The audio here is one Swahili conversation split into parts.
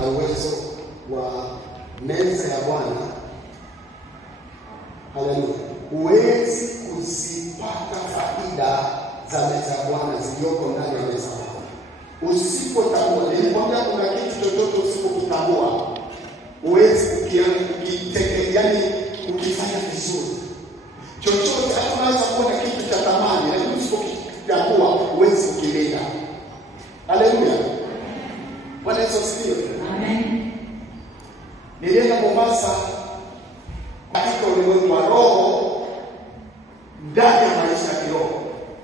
ana uwezo wa meza ya Bwana. Haleluya. Huwezi kuzipata faida za meza ya Bwana zilizoko ndani ya meza ya Bwana usipotambua. Nilimwambia kuna kitu chochote usipokitambua huwezi ukifanya vizuri. Chochote hata unaweza kuona kitu cha thamani, lakini usipokitambua huwezi kukilinda. Haleluya. Bwana Yesu asifiwe. Amen. Nilienda Mombasa katika ulimwengu wa roho, ndani ya maisha ya kiroho.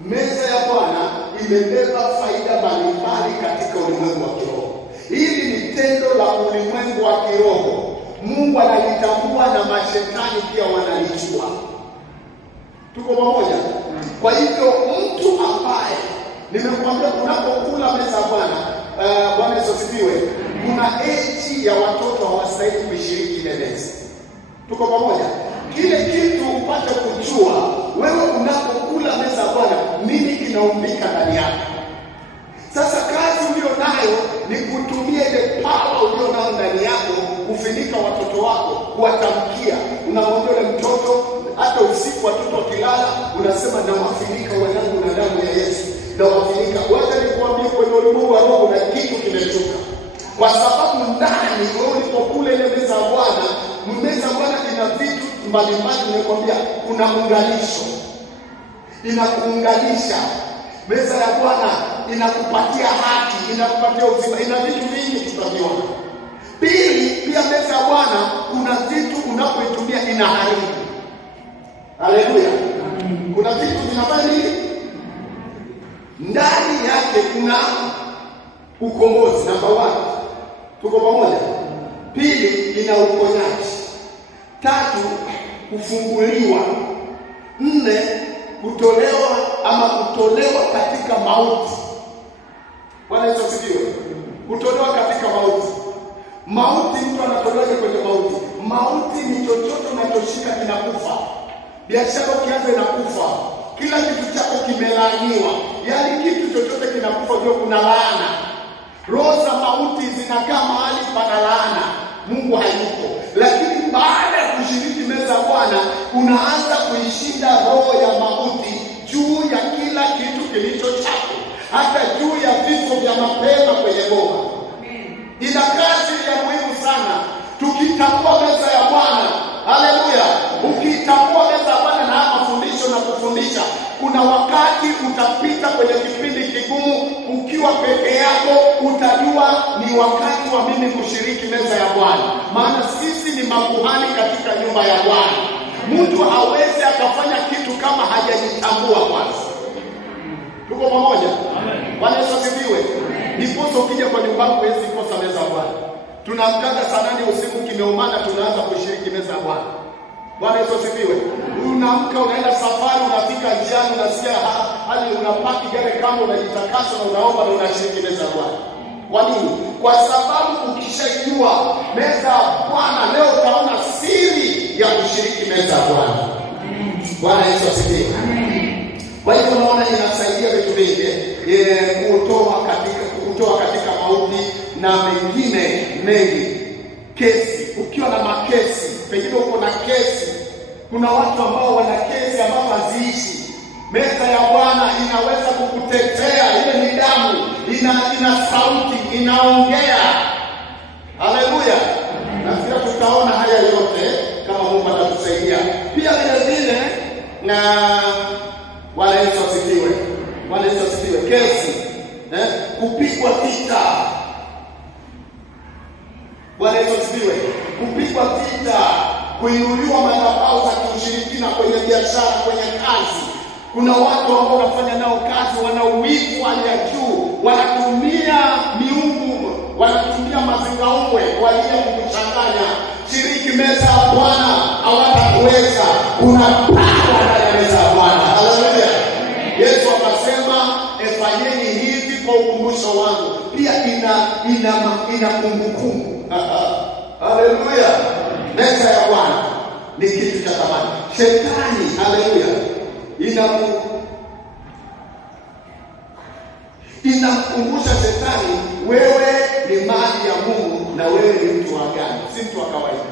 Meza ya Bwana imebeba faida mbalimbali katika ulimwengu wa kiroho. Hili ni tendo la ulimwengu wa kiroho. Mungu analitambua na mashetani pia wanalijua. Tuko pamoja? Kwa hivyo mtu ambaye nimekuambia unapokula meza ya Bwana, Bwana Yesu asifiwe, kuna age ya watoto hawastahili kushiriki ile meza. Tuko pamoja? Kile kitu upate kujua wewe unapokula meza ya Bwana nini kinaumbika ndani yako. Sasa kazi ulionayo ni kutumia ile power ulionayo ndani yako kufinika watoto wako, kuwatamkia. Unamwambia yule mtoto hata usiku watoto wakilala unasema na wafinika wanangu na damu ya Yesu. Na wafinika. Wacha nikuambie kwenye ulimwengu wa roho na kitu kimetoka. Kwa sababu ndani wewe ulipokula ile meza ya Bwana, meza ya Bwana ina vitu mbalimbali. Nimekwambia kuna muunganisho. Inakuunganisha. Meza ya Bwana inakupatia haki, inakupatia uzima, ina vitu vingi tutaviona. Pili, pia meza ya Bwana kuna vitu unapoitumia inaharibu. Haleluya. Kuna vitu vinafanya nini? Ndani yake kuna ukombozi. Namba 1. Tuko pamoja? Pili, ina uponyaji. 3, kufunguliwa. 4, kutolewa katika mauti. Bwana Yesu asifiwe. Kutolewa katika mauti. Mauti, mtu anatolewa kwenye mauti. Mauti ni chochote unachoshika kinakufa. Biashara ukianza inakufa. Kila kitu chako kimelaaniwa. Yaani kitu chochote kinakufa ndio kuna laana. Roho za mauti zinakaa mahali pana laana. Mungu hayuko. Lakini baada ya kushiriki meza ya Bwana unaanza kuishinda roho ya mauti juu ya kila kitu kilicho chako, hata juu ya vifo vya mapema kwenye boma. Ina kazi ya muhimu sana tukitambua meza ya Bwana. Haleluya. Ukitambua meza ya Bwana na mafundisho na kufundisha, kuna wakati utapita kwenye kipindi kigumu ukiwa peke yako, utajua ni wakati wa mimi kushiriki meza ya Bwana. Maana sisi ni makuhani katika nyumba ya Bwana. Mtu hawezi akafanya kitu kama hajajitambua kwanza. Tuko pamoja? Bwana Yesu asifiwe. Ndipo ukija kwa nyumba yako huwezi kosa meza ya Bwana. Tunamkaga saa 8 usiku kimeumana tunaanza kushiriki meza ya Bwana. Bwana Yesu asifiwe. Unaamka unaenda safari, unafika njiani unasikia hali, unapaki gari kama unajitakasa na unaomba na unashiriki meza ya Bwana. Kwa nini? Kwa sababu ukishajua meza ya Bwana, leo utaona siri ya kushiriki meza ya Bwana. Bwana Yesu asifiwe. Kwa hiyo unaona inasaidia vitu vingi, kutoa katika mauti na mengine mengi. Kesi, ukiwa na makesi, pengine uko na kesi. Kuna watu ambao wana kesi ambazo haziishi. Meza ya Bwana inaweza kukutetea. Ile ni damu, ina sauti, inaongea. Haleluya. Na sisi tutaona haya yote kama Mungu atatusaidia. Pia vile na Bwana Yesu asifiwe. Bwana Yesu asifiwe. Kesi, kupigwa vita. Bwana Yesu asifiwe. Kupigwa vita, kuinuliwa madhabahu za kushirikina kwenye biashara, kwenye kazi. Kuna watu ambao wanafanya nao kazi wana uwivu wa juu, wanatumia miungu, wanatumia mazingaombwe kwa ajili ya kukuchanganya. Shiriki meza ya Bwana, hawatakuweza. Kuna power ndani ya meza ya Bwana. Haleluya. Yesu akasema, "Fanyeni hivi kwa ukumbusho wangu." Pia ina kumbukumbu. Haleluya. Meza ya Bwana ni kitu cha thamani. Shetani, haleluya, inakumbusha shetani wewe ni mali ya Mungu na na wewe ni mtu wa agano, si mtu wa kawaida.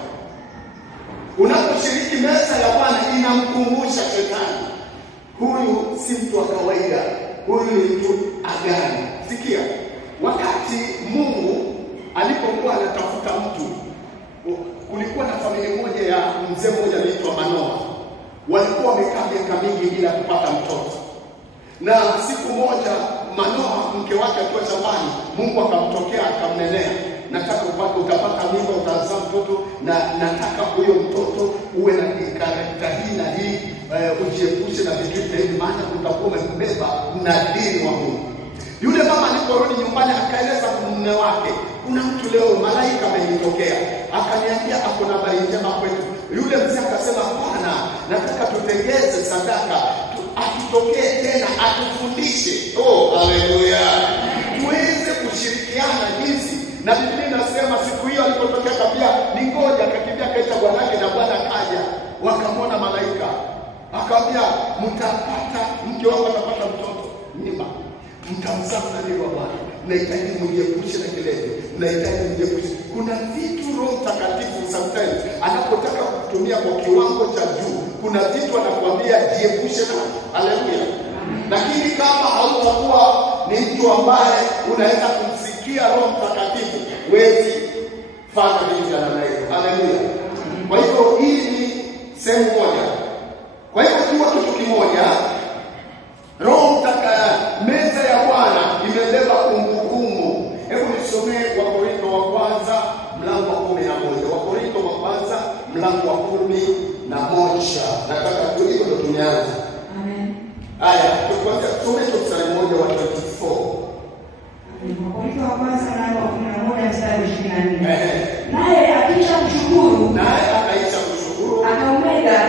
Unaposhiriki meza ya Bwana inamkumbusha shetani, huyu si mtu wa kawaida, huyu ni mtu agano. Sikia, wakati Mungu alipokuwa anatafuta mtu, kulikuwa na familia moja ya mzee mmoja anaitwa Manoa. Walikuwa wamekaa miaka mingi bila kupata mtoto. Na siku moja Manoa mke wake akiwa shambani, Mungu akamtokea akamnenea, nataka utapata mimba, utazaa mtoto, na nataka huyo mtoto uwe na karakta hii na hii, ujiepushe na vitu hivi, maana utakuwa umebeba nadhiri wa Mungu. Yule mama aliporudi nyumbani akaeleza mume wake, kuna mtu leo malaika amenitokea, akaniambia hakuna habari njema kwetu. Yule mzee akasema, Bwana, nataka tutengeze sadaka, atutokee tena atufundishe. Oh, haleluya. Tuweze kushirikiana jinsi. Na Biblia inasema siku hiyo alipotokea kabia, ni ngoja, akakimbia kaita bwanake, na bwana kaja, wakamwona malaika. Akamwambia, mtapata, mke wangu atapata mtoto mimba, mtamzaa nabii wa Bwana. Nahitaji mjiepushe na kelele, nahitaji mjiepushe. Kuna vitu Roho Mtakatifu sometimes anapotaka kutumia kwa kiwango cha juu, kuna vitu anakuambia jiepushe na. Haleluya. Lakini kama hautakuwa ni mtu ambaye unaweza kumsikia Roho Mtakatifu, huwezi fanya vitu vya namna hiyo. Haleluya. Kwa hivyo hii ni sehemu moja. Kwa hivyo kiwa kitu kimoja, Roho Mtakatifu, meza ya Bwana imebeba kumbukumbu. Hebu nisomee Wakorintho wa kwanza mlango wa 11. Wakorintho wa kwanza mlango wa 11. Nataka tuliko ndo tumeanza. Amen. Haya, tuanze tusome mstari mmoja wa 24. Wakorintho wa kwanza mlango wa 11 mstari 24. Naye akisha kushukuru, akaomega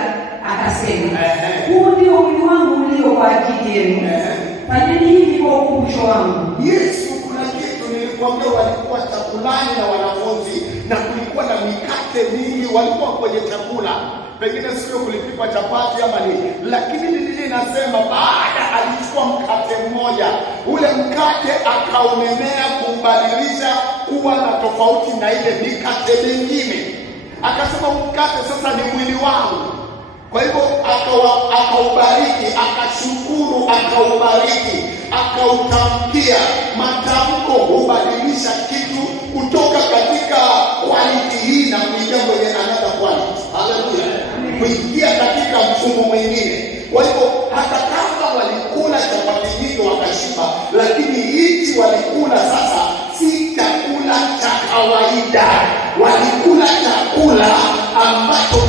akasema, huu ndio mwili wangu ulio kwa ajili yenu. Fanyeni hivi kwa ukumbusho wangu. Yesu, kuna kitu nilikwambia, walikuwa chakulani na wanafunzi, na kulikuwa na mikate mingi, walikuwa kwenye chakula. Pengine sio kulipikwa chapati ama nini, lakini Biblia inasema baada alichukua mkate mmoja, ule mkate akaumemea kumbadilisha kuwa na tofauti na ile mikate mingine. Akasema mkate sasa ni mwili wangu. Kwa hivyo akaubariki, akashukuru, akaubariki, akautamkia. Matamko hubadilisha kitu kutoka katika quality hii na kuingia kwenye another quality. Haleluya. Kuingia katika mfumo mwingine. Kwa hivyo hata kama walikula chapati nyingi wakashiba, lakini hichi walikula sasa si chakula cha kawaida. Walikula chakula ambacho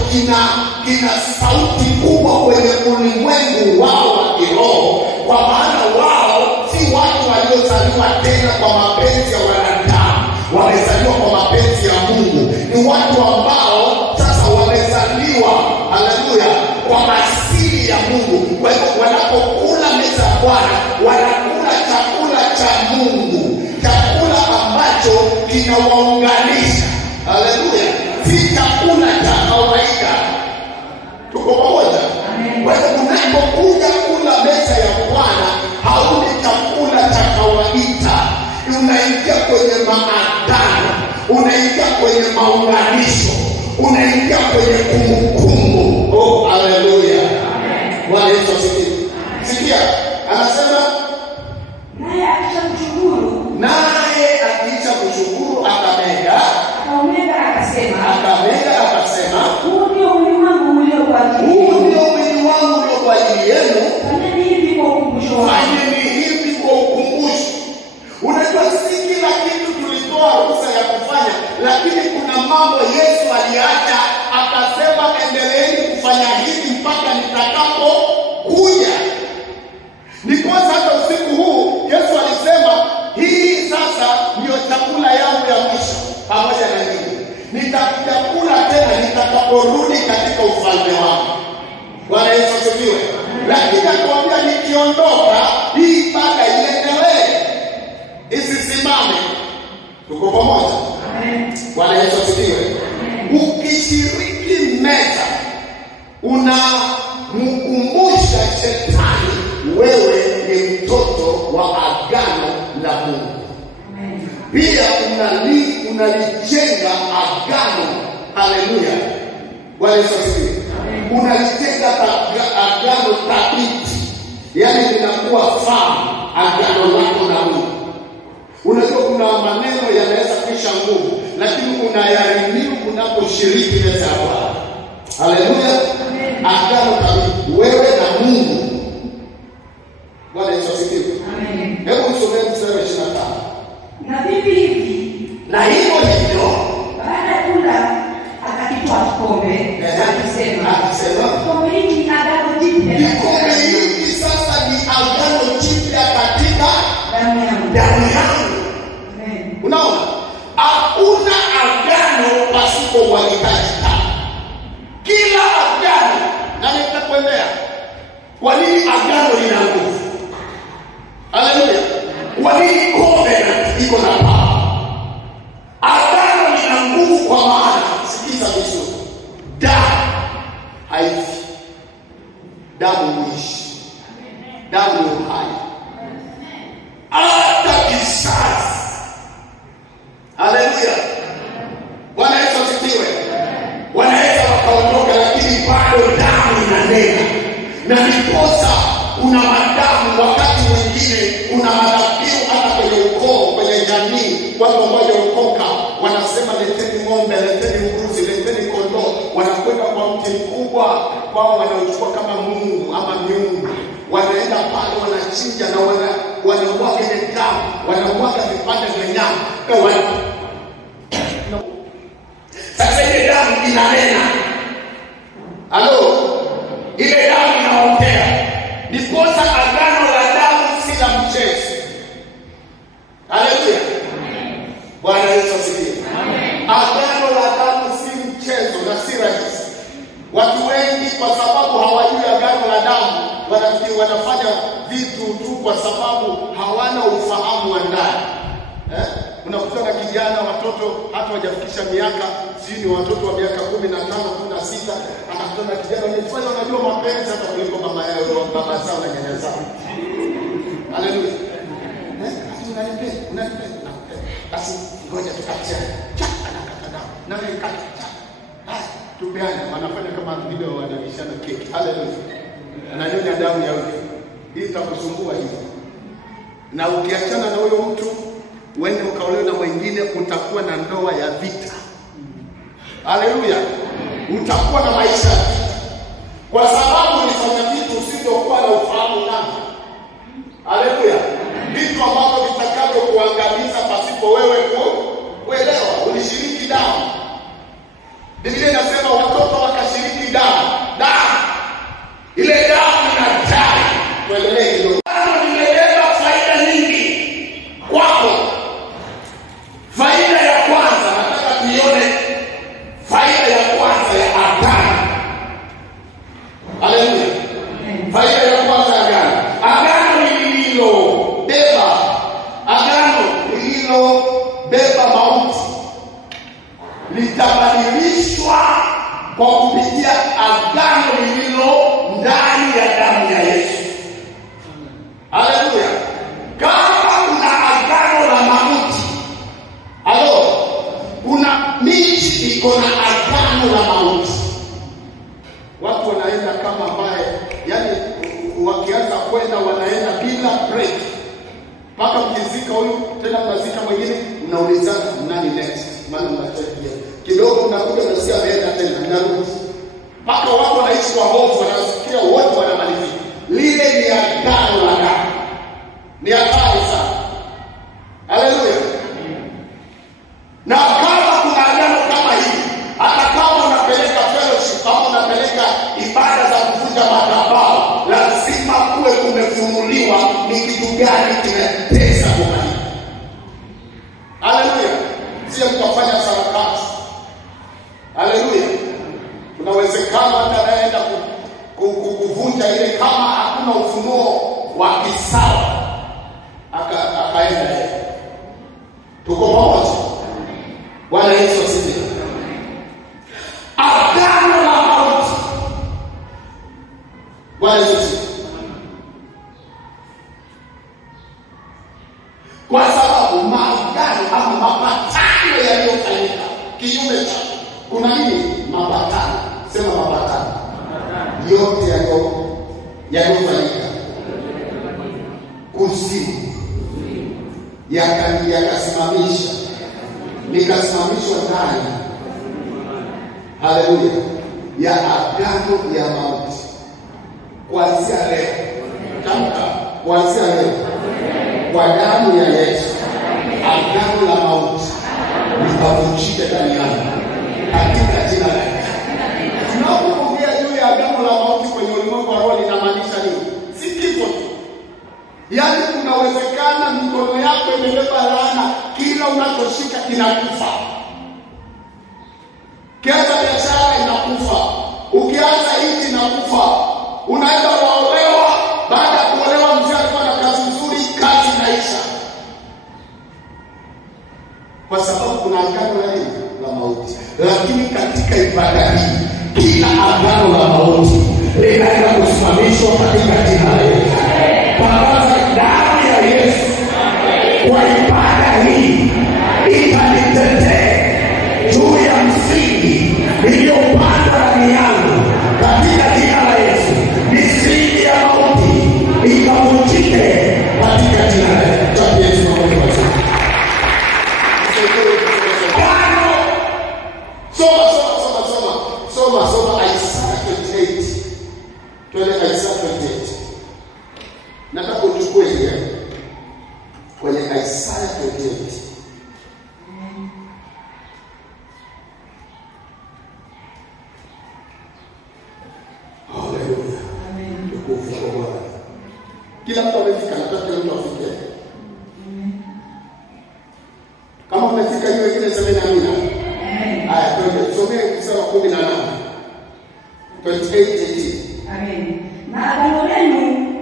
kina sauti kubwa kwenye ulimwengu wao wa kiroho, kwa maana wao si watu waliozaliwa tena kwa mapenzi ya wanadamu, wamezaliwa kwa mapenzi ya Mungu. Ni watu ambao sasa wamezaliwa, haleluya, kwa asili ya Mungu. Kwa hivyo wanapokula meza ya Bwana, wanakula chakula cha Mungu, chakula ambacho kinawaunganisha. Haleluya. Si chakula cha kawaida. Tuko pamoja? Kwa hivyo unapokuja kula meza ya Bwana, hauni chakula cha kawaida. Unaingia kwenye maagano, unaingia kwenye maunganisho, unaingia kwenye kumbukumbu. Oh, haleluya. Bwana Yesu asifiwe. Sikia, anasema naye akisha kushukuru akamega akasema, huu ndio mwili wangu ulio kwa ajili yenu. Fanyeni hivi kwa ukumbusho wangu. Unajua si kila kitu tulitoa ruhusa ya kufanya, lakini kuna mambo Yesu aliacha, akasema endeleeni kufanya hivi mpaka nitakapo kuja. Ndipo hata usiku huu Yesu alisema, hii sasa ndio chakula yangu ya mwisho pamoja na nyinyi. Nitakula tena nitakaporudi katika ufalme wangu. Bwana Yesu asifiwe. Lakini akamwambia nikiondoka, hii ibada iendelee, isisimame. Tuko pamoja? Bwana Yesu asifiwe. Ukishiriki meza, unamkumbusha shetani wewe ni mtoto wa agano la Mungu. Pia unalijenga Haleluya. Bwana Yesu asifiwe. Unalitenga agano thabiti. Yaani linakuwa famu agano lako na Mungu. Unajua kuna maneno yanaweza kuisha nguvu, lakini unayarenew unaposhiriki mbele za Bwana. Haleluya. Agano thabiti wewe na Mungu. Bwana Yesu asifiwe. Amen. Hebu tusome mstari wa 25. Na vipi hivi? Na hivyo baada ya kula akakitwaa kikombe akisema kikombe hiki ni agano jipya. Kikombe hiki sasa ni agano jipya katika damu yangu. Amen. Unaona? Hakuna agano pasipo uwajibikaji. Kila agano na nitakwendea. Kwa nini agano lina nguvu? Haleluya. Kwa nini kombe iko na power? Agano lina nguvu kwa maana, sikiza vizuri. Damu haifi. Damu huishi. Damu ni uhai. Hata kisasi. Haleluya. Bwana Yesu asifiwe. Wanaweza wakaondoka lakini bado damu inanena. Na ndiposa kuna madamu wakati mwingine kuna madhabihu hata kwenye ukoo, kwenye jamii, watu ambao wameokoka wanasema leteni ng'ombe, leteni mbuzi, leteni kondoo, wanakwenda kwa mti mkubwa kwao wanaochukua kama Mungu ama miungu. Wanaenda pale wanachinja na wanamwaga ile damu, wanamwaga vipande vya nyama. Sasa ile damu inanena. Halo? Ile damu inaongea. Ndiposa agano la damu si la mchezo. Haleluya. Bwana Yesu asifiwe. Agano la damu si mchezo na si rahisi. Watu wengi kwa sababu hawajui agano la damu wanafanya vitu tu kwa sababu hawana ufahamu wa ndani. Unakuta na kijana watoto hata hawajafikisha miaka, sio ni watoto wa miaka 15, 16, anakutana na kijana anafanya anajua mapenzi hata kuliko mama yao, baba zao na nyanya zao. Haleluya. Unanipenda. Basi ngoja tukachane. Anakata damu. Na mimi kata. Tupeane, wanafanya kama vile wanabishana keki. Haleluya. Ananyonya damu ya yule. Hii itakusumbua hiyo. Na ukiachana na huyo mtu uende ukaolewe na mwingine, utakuwa na ndoa ya vita. Haleluya. Utakuwa na maisha ya vita. Kwa sababu ulifanya vitu usivyokuwa na ufahamu navyo. Haleluya. Vitu ambavyo vitakavyo kuangamiza pasipo wewe kuelewa. Ulishiriki damu. Biblia inasema watoto wakashiriki damu. Damu. Ile damu inajali. Tuendelee kidogo. Imebeba faida nyingi kwako. Faida ya kwanza, nataka tuione faida ya kwanza ya agano. Haleluya. Faida ya kwanza ya agano. Agano lililobeba mauti litabadilishwa kwa kupitia agano lililo ndani ya damu ya Yesu. Haleluya. Kama kuna agano la mauti, kuna miji iko na agano la mauti. Watu wanaenda kama ambaye, yani wakianza kwenda wanaenda bila break. Paka mkizika huyu, tena mnazika mwingine, unaulizana nani next? Maana mnachekea. Kidogo unakuja unasikia ameenda tena, mnarudi. Paka watu wanaishi kwa hofu, wanasikia wote wanamalizika. Lile ni agano la damu. Ni hatari sana. Haleluya. Na kama kuna agano kama hili, hata kama unapeleka fellowship, kama unapeleka ibada za kuvunja madhabahu, lazima kuwe kumefunuliwa ni kitu gani kinatesa kwa hili. Haleluya. Sio mtafanya sarakasi. Haleluya. Unawezekana hata naenda kuvunja ile kama hakuna ufunuo wa kisawa. Akaenda yeye. Tuko pamoja. Bwana Yesu asifiwe. Agano la mauti. Bwana Yesu asifiwe. Kwa sababu maagano ama mapatano yaliyofanyika kinyume cha kuna nini? Mapatano. Sema mapatano. Yote yaliyofanyika kuzimu yakasimamisha, nikasimamishwa ndani, haleluya, ya agano ya mauti. Kuanzia leo, tamka, kuanzia leo, kwa damu ya Yesu, agano la mauti likavunjike ndani yangu katika jina la Yesu. Tunapoongea juu ya agano la mauti kwenye ulimwengu wa roho, linamaanisha nini? Si kifo. Yaani kunawezekana mikono yako imebeba laana, kila unachoshika kinakufa. Kianza biashara inakufa, ukianza hivi inakufa. Unaenda kuolewa, baada ya kuolewa mzee alikuwa na kazi nzuri, kazi inaisha. Kwa sababu kuna agano la mauti. Lakini katika ibada hii, kila agano la mauti linaenda kusimamishwa katika jina la Yesu. Kwa damu ya Yesu, kwa ibada hii ikanitetea juu ya msingi iliyopandwa ndani yangu katika jina la Yesu. Misingi ya mauti ikavunjike katika jina la Yesu. Soma Isaya 28. Tuende Isaya 28. Nataka uchukue hiyo kwenye Isaya 28. Haleluya. Amen. Tukufu kwa Bwana. Kila mtu amefika, nataka kila mtu afike. Kama umefika hiyo wengine semeni amina. Amen. Haya, twende tusome mstari wa 18. 28. Amen. Na agano lenu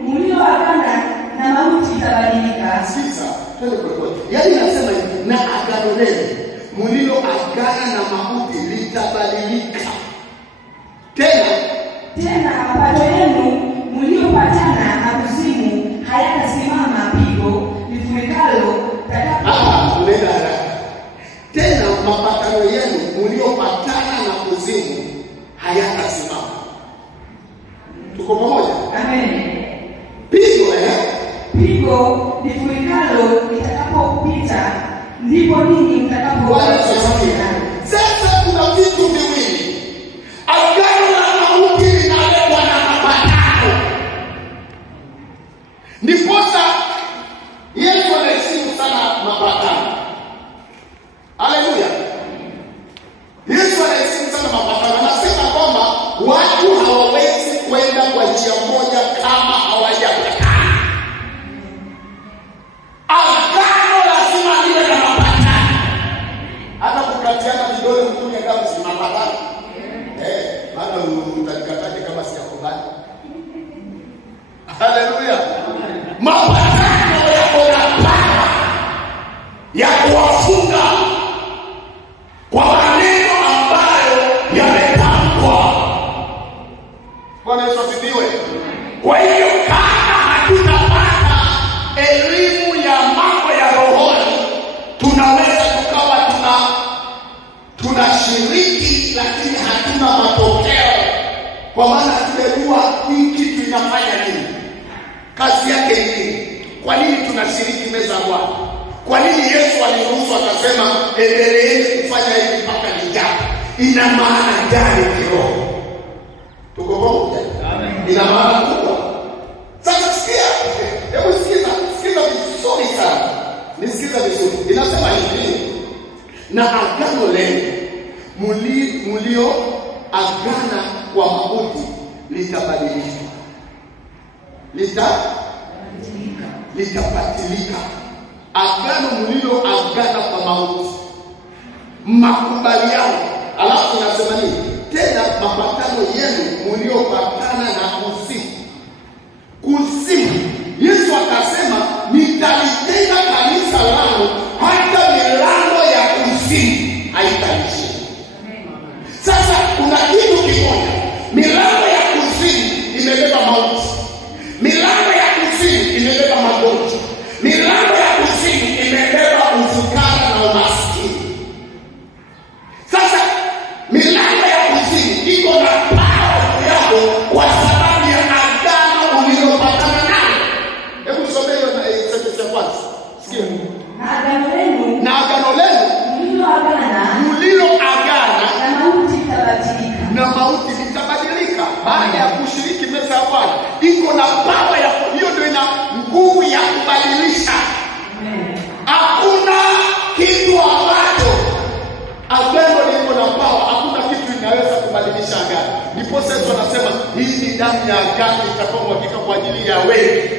mlioagana na mauti itabadilika. Sasa twende kwa. Yaani nasema hivi, na agano lenu mlioagana na mauti litabadilika. Tena mapato yenu mliopatana na kuzimu hayatasimama pigo lifunikalo takapo. Unaenda haraka. Tena mapatano yenu mliopatana na kuzimu hayatasimama. Tuko pamoja? Amen. Pigo lifunikalo litakapopita, ndipo ninyi mtakapoona. Sasa kuna vitu viwili. Agano la mauti linaletwa na mapatano. Ndiposa Yesu anaheshimu sana mapatano. Haleluya. Yesu anaheshimu sana mapatano. Anasema kwamba watu hawawezi kwenda kwa njia moja kama hawajapatana. Agano lazima liwe na mapatano. Hata kukatiana vidole mkunya kama si mapatano. Maana utakataje kama si yakubali. Haleluya. Mapatano yako na paa ya kuwafunga kwa maneno ambayo yametamkwa. Bwana Yesu asifiwe. Kwa hiyo kama hatutapata elimu ya mambo ya rohoni, tunaweza tukawa tunashiriki lakini hatuna matokeo, kwa maana hatujajua hii kitu inafanya nini, kazi yake ni nini. Kwa nini tunashiriki meza ya Bwana? Kwa nini Yesu aliruhusu akasema endeleeni kufanya hivi mpaka nijapo? Ina maana gani kiroho? Tuko pamoja? Amen. Ina maana kubwa. Sasa sikia, hebu sikiza vizuri sana. Nisikiza vizuri. Inasema hivi, na agano lenu mlio agana kwa mauti litabadilika. Litabatilika. Agano mlio agana kwa mauti, makubaliano. Alafu nasema nini? Tena mapatano yenu mliopatana na kuzimu. Yesu akasema nitalitenga kanisa langu, hata milango ya kuzimu haitaishi. Sasa kuna kitu kimoja, milango ya kuzimu imebeba mauti, milango ya kuzimu imebeba magonjwa, milango ya kuzimu imebeba ufukara na umaskini. Sasa milango hii damu ya agano itakayomwagika kwa ajili ya wengi.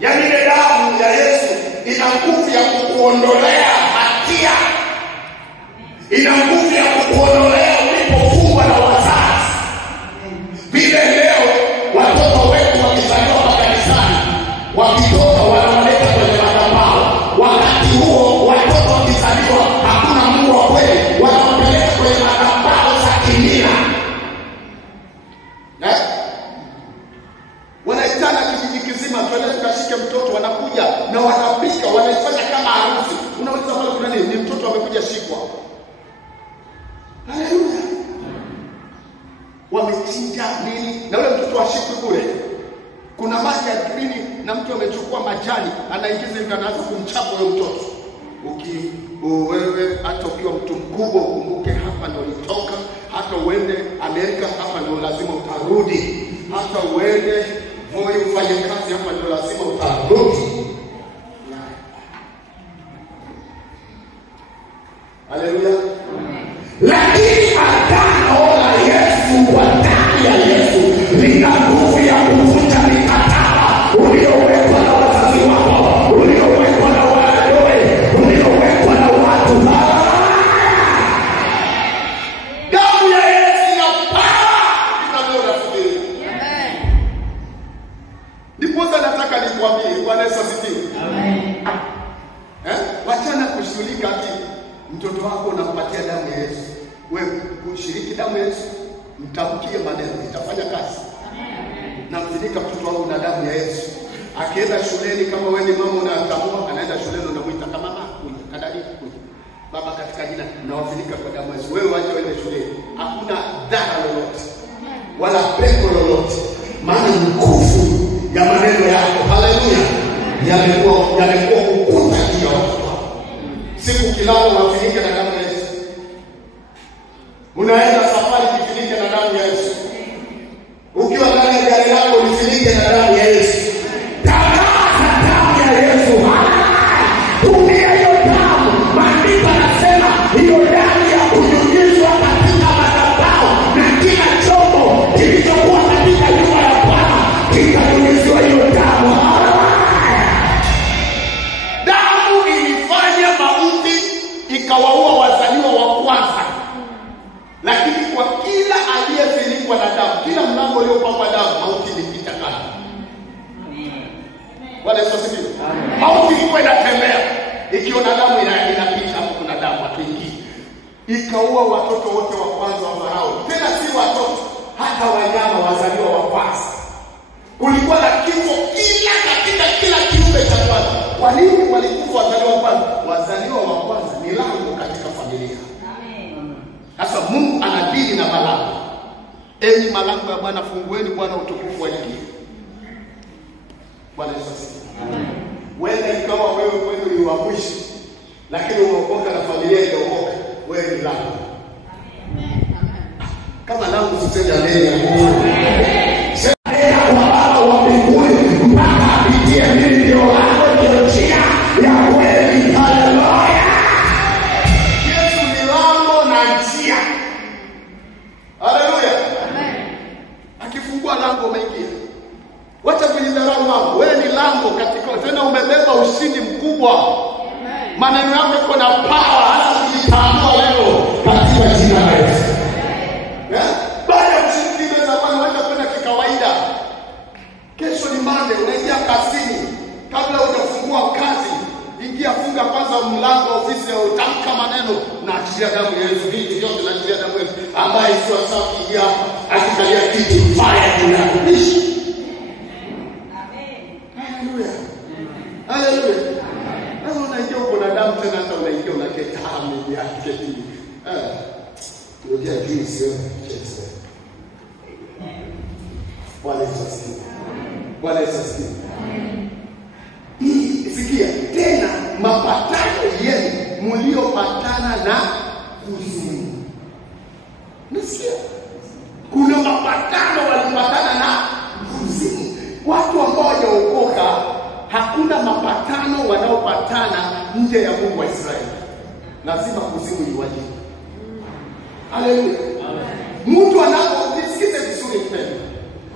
Yaani ile damu ya Yesu ina nguvu ya kukuondolea hatia. Ina nguvu ya kukuondolea ulipofungwa na wazazi. Vile leo watoto wetu wakizaliwa makanisani, wakitoka wanawaleta kwenye madhabahu. Wakati huo watoto wakizaliwa hakuna Mungu wa kweli, wanawapeleka kwenye madhabahu za kimila. Wanaitana kijiji kizima, tuende tukashike mtoto, wanakuja na wanapika, wanaifanya kama harusi. Unaweza pale kuna nini? Ni mtoto amekuja shikwa. Haleluya. Wamechinja nini? Na ule mtoto ashikwe kule. Kuna maji ya green na mtu amechukua majani, anaingiza hivi, anaanza kumchapa huyo mtoto. Wewe hata ukiwa mtu mkubwa ukumbuke hapa ndio ulitoka, hata uende Amerika hapa ndio lazima utarudi. Hata uende Moi ufanye kazi hapa ndio lazima utarudi. Haleluya. Lakini agano la Yesu, kwa damu ya Yesu, lina nguvu ya kuvunja mikataba uliowekwa na wazazi wako, uliowekwa na wale, uliowekwa na watu. Damu ya Yesu inapaa kama unafikiri. Amen. Ndipo nataka nikwambie, Bwana Yesu asifiwe. Amen. Wachana kushughulika ati mtoto wako unampatia damu ya Yesu. Wewe kushiriki damu ya Yesu, mtamkie maneno, itafanya kazi. Na mfinika mtoto wako na damu ya Yesu. Akienda shuleni, kama wewe ni mama unatambua, anaenda shuleni unamuita kama mama, kadari kuja. Baba, katika jina nawafinika kwa damu ya Yesu. Wewe wacha uende shuleni. Hakuna dhara lolote wala pepo lolote. Maana nguvu ya maneno yako, haleluya, yamekuwa ukuta juu ya watu. Siku kilala unafinika na damu ya Yesu. Unaenda safari kifinike na damu ya Yesu. Ukiwa ndani ya gari lako ulifinike na damu ya Yesu. Tangaza damu ya Yesu. Tumia hiyo damu. Maandiko yanasema hiyo damu ya kunyunyizwa katika madhabahu na kila chombo kilichokuwa katika nyumba ya Bwana kitanyunyizwa hiyo damu. Damu ilifanya mauti, ikawaua wazaliwa wa kwanza. Lakini kwa kila aliyefinikwa na damu, kila mlango uliopakwa damu, mauti ilipita kando. Bwana Yesu asifiwe. Mauti ilikuwa inatembea, ikiona damu inapita hapo, kuna damu hatuingii. Ikaua watoto wote wa kwanza wa Farao. Tena si watoto, hata wanyama wazaliwa wa kwanza. Kulikuwa na kifo katika kila kiumbe cha kwanza. Kwa nini walikufa wazaliwa wa kwanza? Wazaliwa wa kwanza ni lango katika familia. Sasa Mungu anadili na malango. Enyi malango ya Bwana fungueni, Bwana utukufu waingie. Bwana Yesu asifiwe. Wewe ikawa wewe kweli ni wa mwisho, lakini umeokoka na familia iliyokoka, wewe ni lango. Kama lango usitende alea. Sema kwa Baba wa mbinguni mpaka apitie mimi ndio lango, ndio njia ya kweli. Haleluya. Yesu ni lango na njia. Haleluya. Amen. Akifungua lango umeingia. Wacha kujidharau mambo. Wewe ni lango katika, tena umebeba ushindi mkubwa. Amen. Maneno yako yako na power, hata kujitambua leo katika jina la Yesu. Baada ya kushiriki meza Bwana, unaweza kwenda kikawaida. Kesho ni Monday, unaingia kazini. Kabla hujafungua kazi, ingia funga kwanza mlango wa ofisi, utamka maneno na achilia damu ya Yesu. Vitu vyote na achilia damu ya Yesu. Ambaye sio safi ingia hapa, akikalia kiti fire inakuishi. Amen. Haleluya. Haleluya. Sasa unaingia uko na damu tena, hata unaingia unaketi hamu ya kiti. Tulia juu sio chetse. Bwana Yesu asifiwe. Bwana Yesu asifiwe. Sikia tena, mapatano yenu mliopatana na kuzimu. Nasikia kuna mapatano walipatana na kuzimu. Watu ambao hawajaokoka, hakuna mapatano wanaopatana nje ya Mungu wa Israeli. Lazima kuzimu iwaje. Haleluya. Mtu anaposikiza vizuri mpendwa,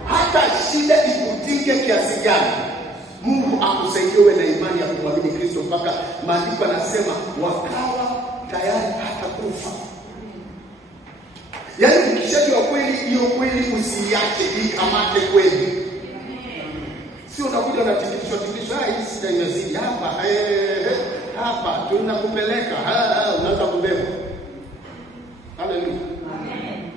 hata shida ikutinge kiasi gani, Mungu akusaidie uwe na imani ya kumwamini Kristo mpaka maandiko yanasema wakawa tayari hata kufa. Yaani ukishajua kweli, hiyo kweli usiache, ikamate kweli. Sio unakuja na tikisho hii sida imezidi hapa, hapa tunakupeleka, unaanza kubeba. Haleluya. Amen.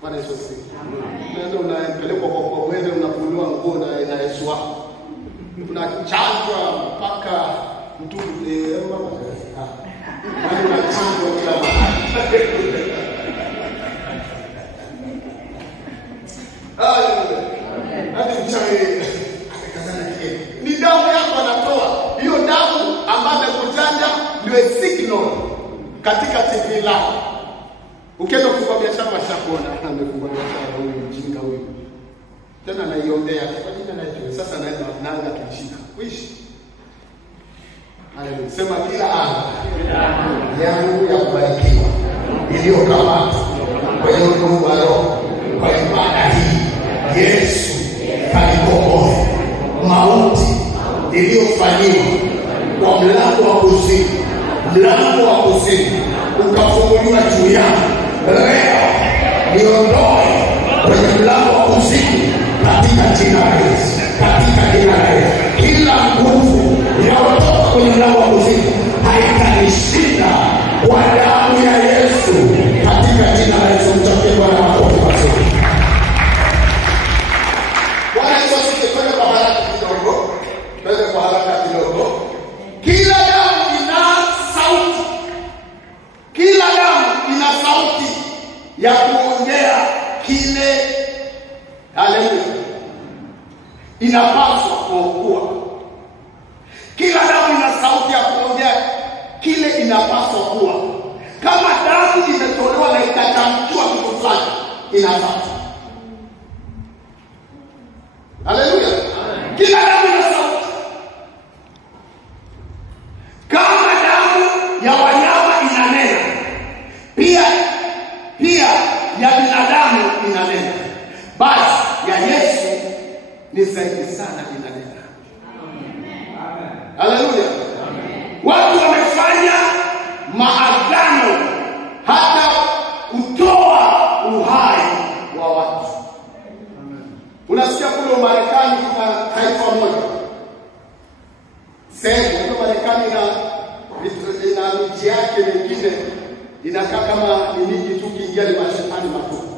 Bwana Yesu asifiwe. Ndio unapelekwa kwa wewe, unafunua nguo na Yesu wako. Unachanjwa mpaka mtu unachanjwa kila mahali. Hadi mchawi akakazana kile. Ni damu yako anatoa. Hiyo damu ambayo amekuchanja ndio signal katika TV lako. Ukienda kufanya biashara washakuona amefungua biashara huyu mjinga huyu. Tena naiombea kwa jina la Yesu. Sasa naanza kushika. Wishi. Haleluya. Sema kila anga yangu ya kubarikiwa iliyokamata kwenye ulimwengu wa roho kwa ibada hii, Yesu alikomboa mauti iliyofanyiwa kwa mlango wa kuzimu. Mlango wa kuzimu ukafunguliwa juu yangu. Leo niondoe kwenye mlango wa kuzimu katika jina la Yesu. Katika jina la Yesu. Kila nguvu inayotoka kwenye mlango wa kuzimu haitanishinda kwa damu ya Yesu. Katika jina la Yesu. Mtokee Bwana makofi mazuri. Bwana Yesu asifiwe. Kwa haraka kidogo. Twende kwa haraka kidogo. Kila damu ina sauti. Kila damu ina sauti ya kuongea kile, haleluya, inapaswa kuwa. Kila damu ina sauti ya kuongea kile inapaswa kuwa. Kama damu imetolewa na ikatamkiwa kitu fulani, ina sauti. Haleluya. Kila damu ina sauti. Kama damu ya wanyama inanena, pia ya binadamu inanena, basi ya Yesu ni zaidi sana inanena. Amen. Haleluya. Watu wamefanya maagano hata kutoa uhai wa watu. Unasikia kule Marekani kuna taifa moja. Sehemu ya Marekani ina miji yake mingine inakaa kama ni miji tu kiingia ni mashetani matupu.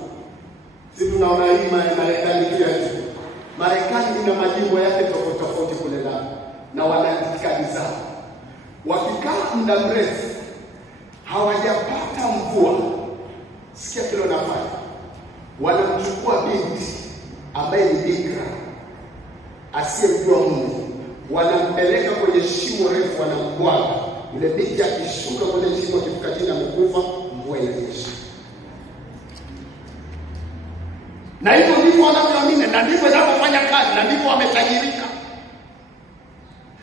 Sisi tunaona hii Marekani pia hiyo. Marekani ina majimbo yake tofauti tofauti kule ndani na wana itikadi zao. Wakikaa muda mrefu hawajapata mvua, sikia kile wanafanya. Wanamchukua binti ambaye ni bikira asiyemjua Mungu, wanampeleka kwenye shimo refu, wanambwaga. Yule binti akishuka kwenye shimo, akifika chini amekufa, mvua inanyesha. Na hivyo ndivyo wanavyoamini, na ndivyo wanapofanya kazi, na ndivyo wametajirika.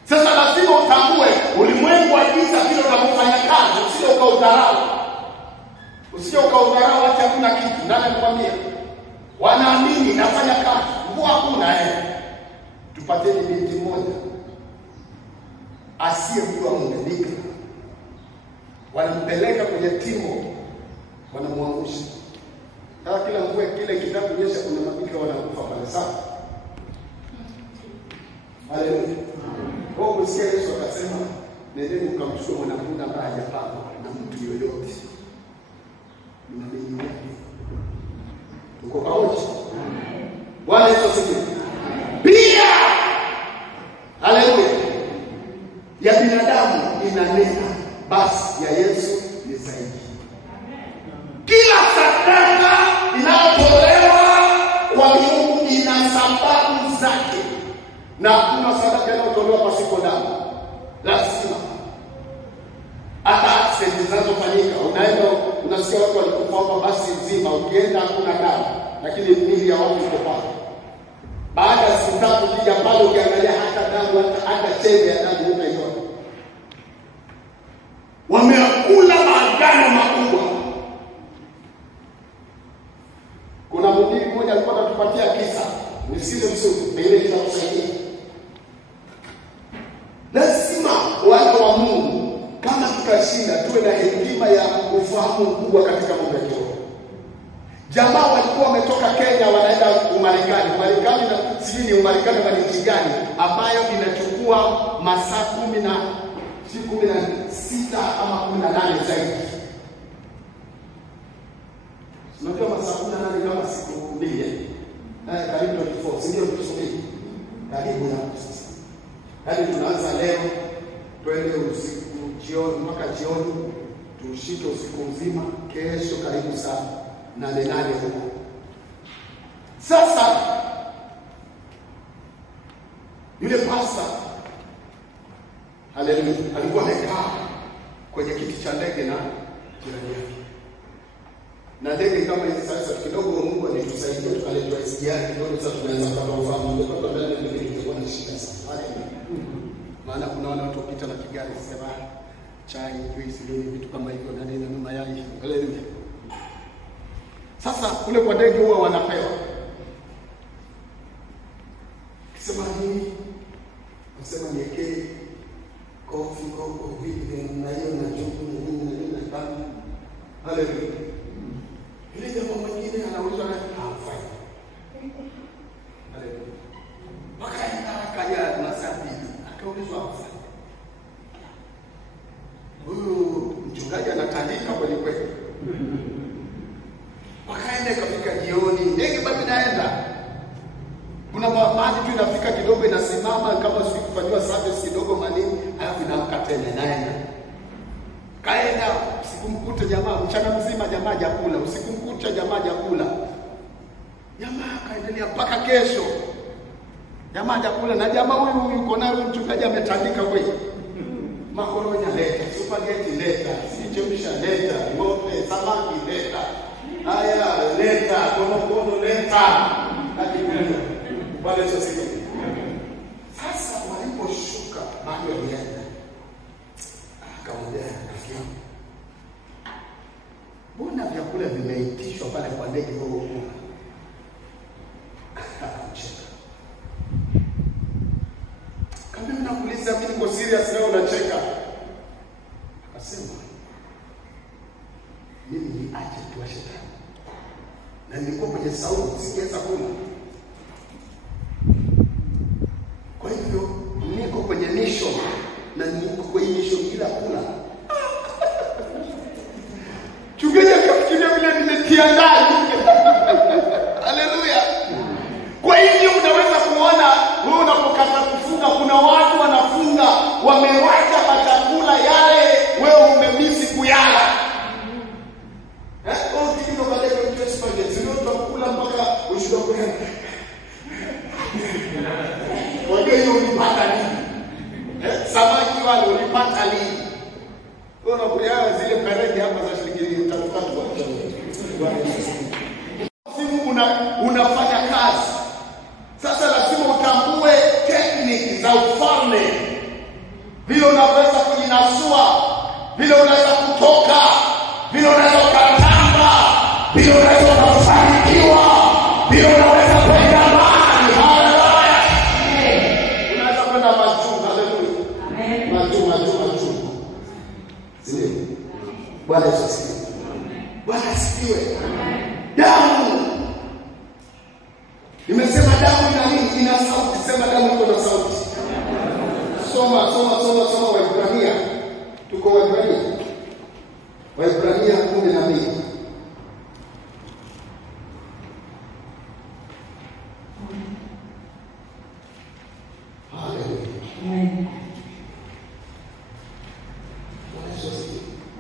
Sasa lazima utambue ulimwengu wa giza vile unapofanya kazi, usije ukaudharau. Usije ukaudharau hata hakuna kitu. Nani anakuambia? Wanaamini nafanya kazi, mvua hakuna Tupateni binti moja asiyemjua Mungu, bikira. Wanampeleka kwenye timo, wanamwangusha. Sasa kila mvua kile kitakunyesha kuna mabikira wanakufa pale sana. Haleluya. Kwa kusikia Yesu akasema, nendeni mkamchukue mwanafunzi ambaye hajapangwa na mtu yoyote. Mnabii wake. Tuko pamoja. Bwana Yesu asifiwe. Pia haleluya, ya binadamu inanena, basi ya Yesu ni zaidi. Kila sadaka inayotolewa kwa Mungu ina sababu zake, na hakuna sadaka inayotolewa pasipo damu. Lazima hata accident zinazofanyika, unaenda unasikia watu walikufa basi nzima, ukienda hakuna damu, lakini miili ya watu iko pale. Baada ya siku tatu kija pale ukiangalia hata damu, hata chembe ya damu unaiona. Wameakula maagano makubwa. hatutashinda. Tuwe na hekima ya ufahamu mkubwa katika mambo ya kiroho. Jamaa walikuwa wametoka Kenya wanaenda Umarekani. Umarekani na sijui ni Umarekani na nchi gani ambayo inachukua masaa 16 ama 18 zaidi. Unajua masaa 18 kama siku mbili. Karibu 24, ndio tusubiri. Karibu na sisi. Hadi tunaanza leo, twende usiku jioni mpaka jioni, tushike usiku mzima, kesho karibu saa 8 huko. Sasa yule pasta, haleluya, alikuwa amekaa kwenye kiti cha ndege na jirani yake. Na ndege kama hizi sasa kidogo Mungu alitusaidia tukaletwa SGR kidogo, sasa tunaanza kama ufahamu ndio kwa ndani ya ndege ilikuwa na shida sana. Haleluya. Maana kuna watu wapita na kigari sema chai, juice, vitu kama hivyo na nini na mayai. Haleluya. Sasa kule kwa ndege huwa wanapewa. Kisema nini? Nasema niwekee coffee koko vipi na hiyo na juku na nini na tamu. Haleluya. Ile jambo mwingine anauliza na hafai. Haleluya. Wakaenda kaja na sabini. Akaulizwa hafai. Huyu mchungaji anatandika kweli kweli. Wakaenda kafika jioni, ndege bado inaenda. Kuna mahali tu inafika kidogo inasimama kama sikufanywa service kidogo manini, alafu inaamka tena inaenda. Kaenda usikumkuta jamaa mchana mzima, jamaa hajakula, usikumkuta jamaa hajakula. Jamaa kaendelea mpaka kesho. Jamaa hajakula na jamaa huyu yuko naye mchungaji ametandika kweli. Makoroni leta, spaghetti leta, sichemsha leta, ng'ombe, samaki leta. Haya leta, kono leta. Hadi wale sasa. Sasa waliposhuka mahali walienda. Akamwambia rafiki yangu, mbona vyakula vimeitishwa pale kwa ndege huko? Akamcheka. Kama unakuuliza mimi niko serious leo unacheka. Akasema mimi niache tu shetani. Na nilikuwa kwenye sauti singeweza kula. Kwa hivyo niko kwenye mission na niko kwenye mission bila kula. Chungaji akafikiria vile nimetia ndani. Haleluya. Kwa hivyo unaweza kuona wewe unapokata kufunga, kuna watu wanafunga wamewacha chakula yale wewe umemisi kuyala. Kitu baada ya kutoa spaghetti ndio tutakula mpaka ushidogo. Wajua hiyo ulipata nini? Samaki wale ulipata nini? Unakulia zile perege hapa za shilingi 3 unafanya kazi. Sasa lazima utambue technique za ufalme. Vile unaweza kujinasua, vile unaweza kutoka, vile unaweza kutamba, vile unaweza kufanikiwa, vile unaweza kwenda mbali. Haleluya. Unaweza kwenda majuu. Haleluya. Amen. Majuu. Sio. Bwana asifiwe. Bwana asifiwe. Damu. Nimesema damu ina nini? Ina sauti. Sema damu iko na sauti. Soma Waebrania. Tuko Waebrania. Waebrania 12. Haleluya. Amen.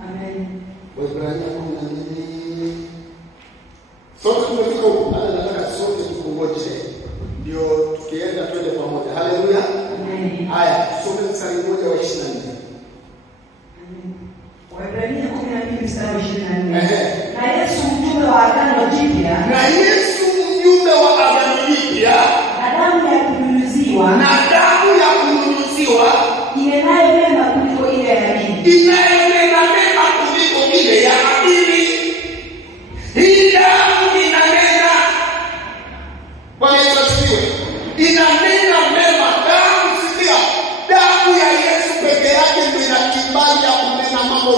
Amen. Waebrania 12. Sote tumefika huko. Nataka sote tukungoje. Ndio tukienda twende pamoja. Haleluya. Amen. Haya, tusome mstari mmoja wa 24. Waebrania 12 mstari wa 24. Na Yesu mjumbe wa agano jipya. Na Yesu mjumbe wa agano jipya. Na damu ya kunyunyiziwa. Na damu ya kunyunyiziwa. Inenayo mema kuliko ile ya Abeli. Inayo mema kuliko ile ya Abeli.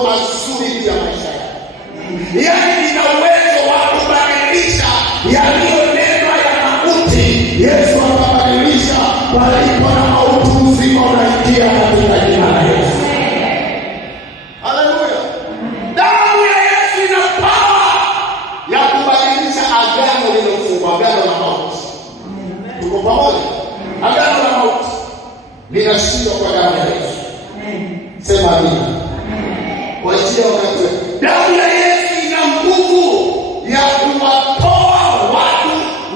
mazuri ya maisha yako. Yaani ina uwezo wa kubadilisha yaliyonenwa ya mauti. Yesu akabadilisha, palipo na mauti uzima unaingia katika jina la Yesu. Haleluya. Damu ya Yesu ina power ya kubadilisha agano lililofungwa, agano la mauti. Tuko pamoja? Agano la mauti linashindwa kwa damu ya Yesu. Sema amina. Kwa ajili wakati damu ya Yesu ina nguvu ya kuwatoa watu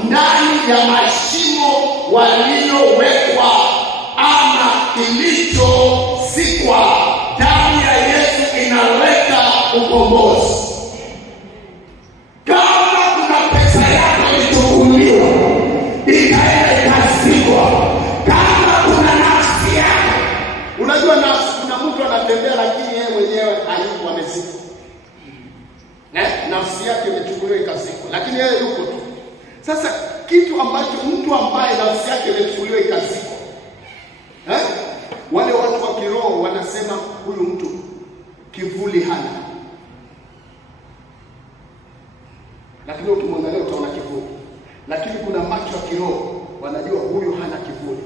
ndani ya mashimo waliowekwa ama kilichozikwa. Damu ya Yesu inaleta ukombozi. Kama kuna pesa yako ilichukuliwa ikaenda ikazikwa, kama kuna nafsi yako, unajua nafsi, kuna mtu anatembea lakini yeye mwenyewe hayuko, amezikwa. Nafsi yake imechukuliwa ikazikwa, lakini yeye yuko tu. Sasa kitu ambacho mtu ambaye nafsi yake imechukuliwa ikazikwa, wale watu wa kiroho wanasema huyu mtu kivuli hana. Lakini ukimwangalia utaona kivuli. Lakini kuna macho ya kiroho wanajua huyu hana kivuli.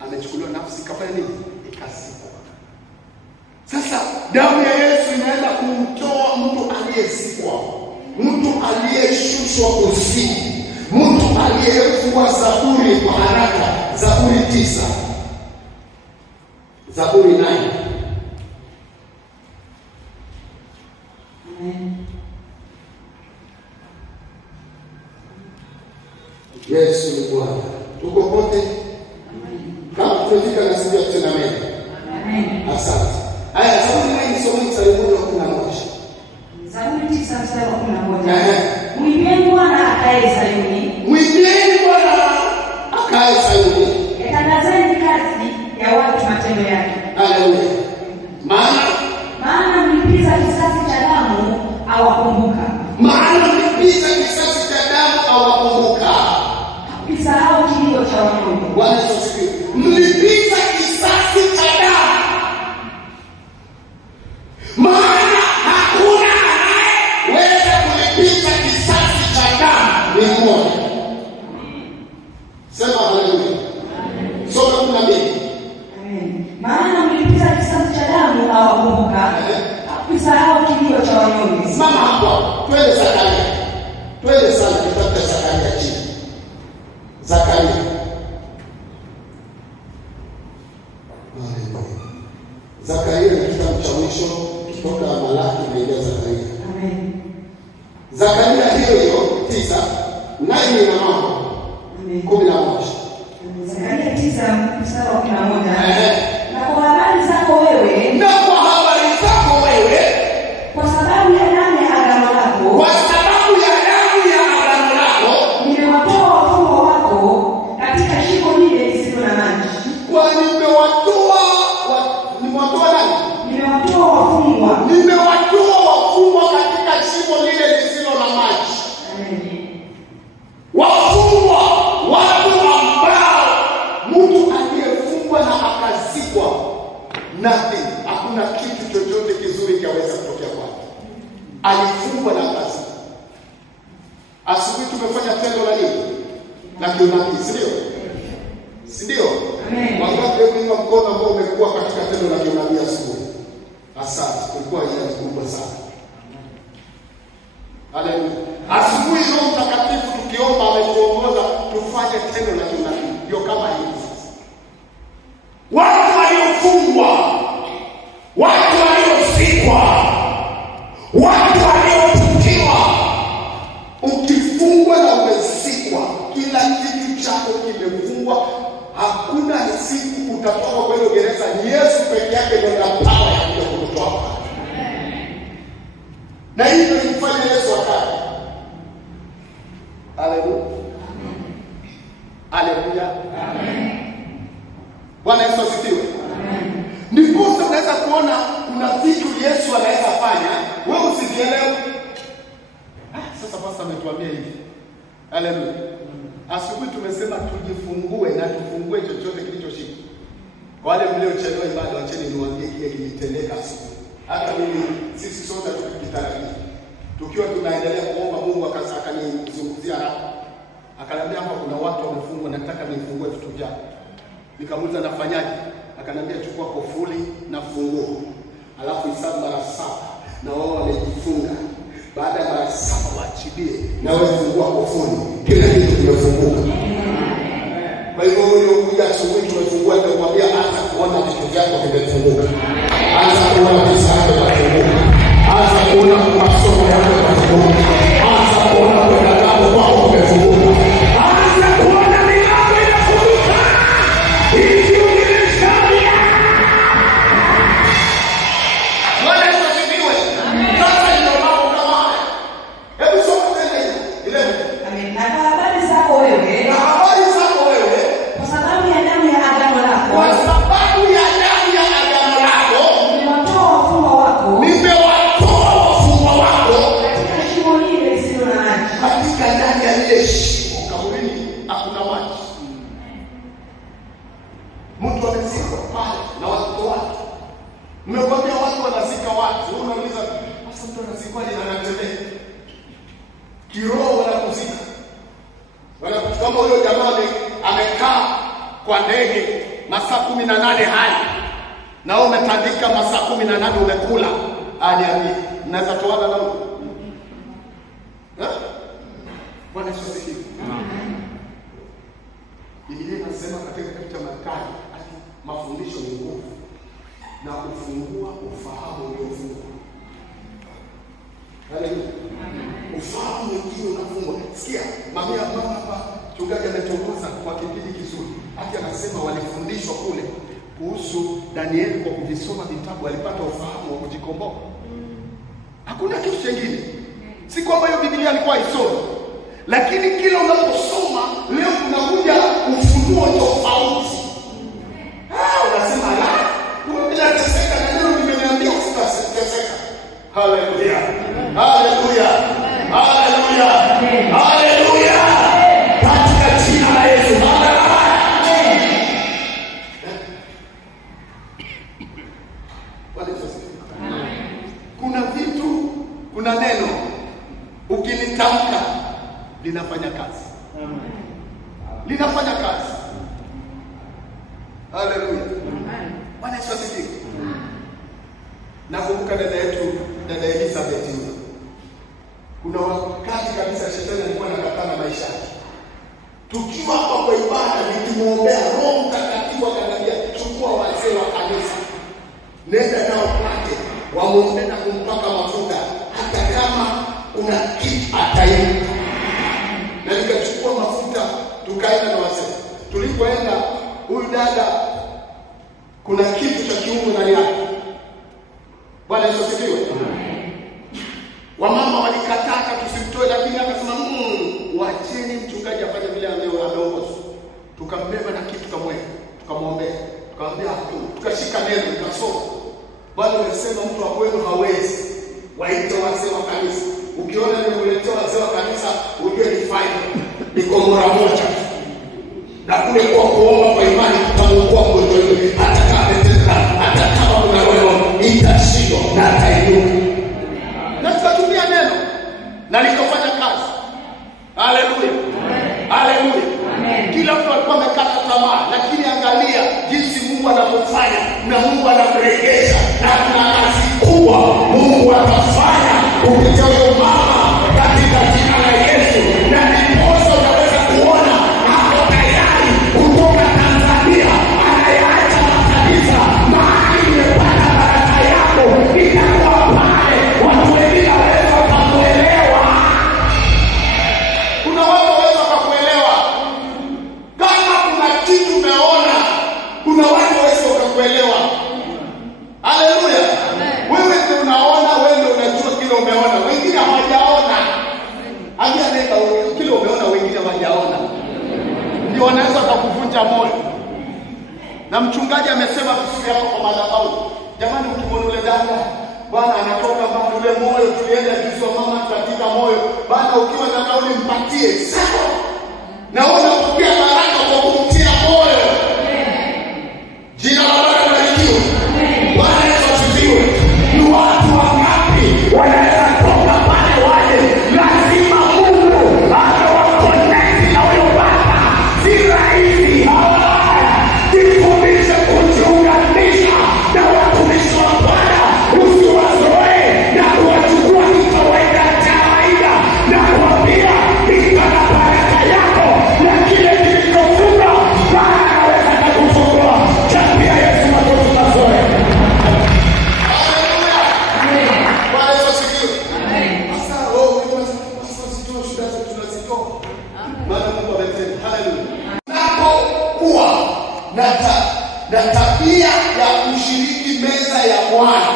Amechukuliwa nafsi kafanya nini? Ikazikwa. Sasa damu ya Yesu inaenda kumtoa mtu aliyezikwa, mtu aliyeshushwa kuzimu, mtu aliyefungwa. Zaburi kwa haraka, Zaburi 9, Zaburi 9. Yesu ni Bwana. Tuko pote? Kama tumefika na siku ya kutenda mema. Amen. Asante. Haya, Zaburi 9 somo Zaburi 11. Zaburi 9 mstari wa 11. Mwimbieni Bwana akae Sayuni. Mwimbieni Bwana akae Sayuni. Yatangazeni kazi ya watu matendo yake. Haleluya. Maana mlipiza kisasi cha damu awakumbuka. Maana mlipiza kisasi cha damu awakumbuka. Kisahau kilio cha wanyonge. Bwana asifiwe. Mlipiza kisasi cha damu. Maana hakuna anayeweza kulipiza kisasi cha damu, ni mmoja. Sema haleluya. Soma 12. Amen. Maana mlipiza kisasi cha damu awakumbuka. Kisahau kilio cha wanyonge. Mama hapo, twende Zakaria. Twende sana kitabu cha Zakaria chini. Zakaria. Zakaria ni kitabu cha mwisho kutoka Malaki kuingia Zakaria. Amen. Zakaria hiyo 9 nayo ina mambo 11. Zakaria 9 mstari wa 11. Na kwa habari zako wewe, kwa sababu ya damu ya agano lako, nimewatoa wafungwa wako katika shimo lile lisilo na maji. Nimewatoa wafungwa katika shimo lile lisilo na maji. Wafungwa, watu ambao mtu aliyefungwa na akazikwa, nothing, hakuna kitu chochote kizuri kiweza kutokea kwake. Alifungwa na akazikwa. Asubuhi tumefanya tendo la nini? La kiunabii, si ndio? Si ndio? Amen. Wangapi wengi mkono ambao umekuwa katika tendo la kiunabii asubuhi? Asante, kulikuwa ile kubwa sana. Haleluya. Asubuhi Roho Mtakatifu tukiomba ametuongoza tufanye tendo la kiunabii. Ndio kama hivi sasa. Watu waliofungwa, watu waliozikwa, watu waliotukiwa. Ukifungwa na umezikwa, kila kitu chako kimefungwa. Hakuna siku utatoka kwa ile gereza. Yesu pekee yake ndiye ana power ya kukutoa. Na hivyo ilifanya Yesu akaja. Haleluya. Haleluya. Amen. Bwana Yesu asifiwe. Amen. Ndipo unaweza kuona kuna vitu Yesu anaweza fanya, wewe usivielewe. Sasa basi ametuambia hivi. Haleluya. Asubuhi tumesema tujifungue na tufungue chochote kilichoshika. Kwa wale mliochelewa ibada, acheni niwaambie kile kilitendeka asubuhi. Hata mimi sisi sote tukitarajia. Tukiwa tunaendelea kuomba Mungu akanizunguzia haraka. Akaniambia hapa kuna watu wamefungwa, nataka nifungue vitu vyao. Nikamuuliza nafanyaje? Akaniambia chukua kofuli na funguo. Alafu hesabu mara 7 na wao wamejifunga. Baada ya mara 7 waachilie na wewe fungua kofuli. Kila kitu kimefunguka. Kwa hivyo huyo kuja asubuhi tumefungua ndio kumwambia anza kuona vitu vyako vimefunguka. Anza kuona pesa yako imefunguka. Anza kuona masomo yako imefunguka. Anza kuona kwenda kwako kwako kumefunguka. Anza kuona milango inafunguka. Hivi ungeshauri. Bwana asifiwe. Sasa ndio mambo kama haya. Hebu soma tena ile. Amen. Na habari zako wewe. Na habari zako wewe. Kwa sababu ya damu ya agano lako. Kwa sababu ya damu ya agano lako. Nimewatoa wafungwa wako. Nimewatoa wafungwa wako. Katika shimo lile lisilo na maji. Katika ndani ya lile shimo kaburini hakuna maji. Mtu amezikwa pale na watoto wake. Mmekwambia watu wanazika watu. Wewe unauliza sasa mtu anazikwaje na anatembea? Kiroho wanakuzika. Kama huyo jamaa amekaa kwa ndege masaa 18 hai. Na wewe umetandika masaa 18 umekula. Aniambie, naweza toana na wewe? Bwana Yesu asifiwe. Biblia inasema katika kitabu cha Mathayo, mafundisho ni nguvu na kufungua ufahamu uliofungwa. Haleluya. Ufahamu wengine unafungwa. Sikia, mama hapa mchungaji ametongoza kwa kipindi kizuri. Hata anasema walifundishwa kule kuhusu Danieli kwa kuvisoma vitabu walipata ufahamu wa kujikomboa. Hakuna kitu kingine. Si kwamba hiyo Biblia alikuwa isome. Lakini kila unaposoma leo kunakuja ufunuo tofauti. Unasema la, bila teseka na leo nimeniambia usitaseka. Haleluya. Haleluya. Haleluya. Haleluya. Katika jina la Yesu. Kuna vitu, kuna neno ukilitamka linafanya kazi. Linafanya kazi. Haleluya. Bwana Yesu asifiwe. Nakumbuka dada yetu, dada Elizabeth yule. Kuna wakati kabisa shetani alikuwa anakataa na maisha yake. Tukiwa hapa kwa ibada nikimwombea Roho Mtakatifu akaniambia chukua wazee wa kanisa. Nenda nao kwake, wamuombe na kumpaka mafuta hata kama kuna kitu atainuka. Na nikachukua mafuta tukaenda na wazee. Tulipoenda huyu dada kuna kitu cha kiungu ndani yake. Bwana Yesu asifiwe. Wamama walikataa tusimtoe, lakini akasema waacheni mchungaji afanye vile ameongoza. Tukambeba na kitu tukamweka, tukamwombea, tukamwambia tukashika neno tukasoma. Bwana amesema mtu wa kwenu hawezi. Waite wazee wa kanisa. Ukiona nimekuletea wazee wa kanisa, ujue ni faida. Iko mara moja. Na kule kwa kuomba kwa imani tutamuokoa mgonjwa yule. Hata kama kuna roho itashindwa na atainuka. Na tukatumia neno na likafanya kazi. Haleluya. Haleluya. Kila mtu alikuwa amekata tamaa, lakini angalia jinsi Mungu anapofanya na Mungu anakurejesha. Na kuna kazi kubwa Mungu atafanya kupitia huyo mama katika jina la Yesu. Na ndiposa unaweza kuona hapo tayari kutoka Tanzania anayaacha makanisa mahali imepata baraka yako itakuwa pale. Watu wengine waweza wakakuelewa. Kuna watu waweza wakakuelewa. Kama kuna kitu umeona, kuna watu waweza wakakuelewa. Haleluya. Wewe ndio unaona, wewe ndio unajua kile umeona. Wengine hawajaona. Ambia nenda kile umeona, wengine hawajaona. Ndio wanaweza kukuvunja moyo. Na mchungaji amesema vizuri hapo kwa madhabahu. Jamani, ukimwona yule dada, Bwana anatoka mbali ule moyo, tulienda juzi wa mama katika moyo. Bwana ukiwa na kauli mpatie. Sawa. Na unapokea baraka kwa kumtia moyo. Jina la Bwana libarikiwe. Bwana Yesu asifiwe. Bwana.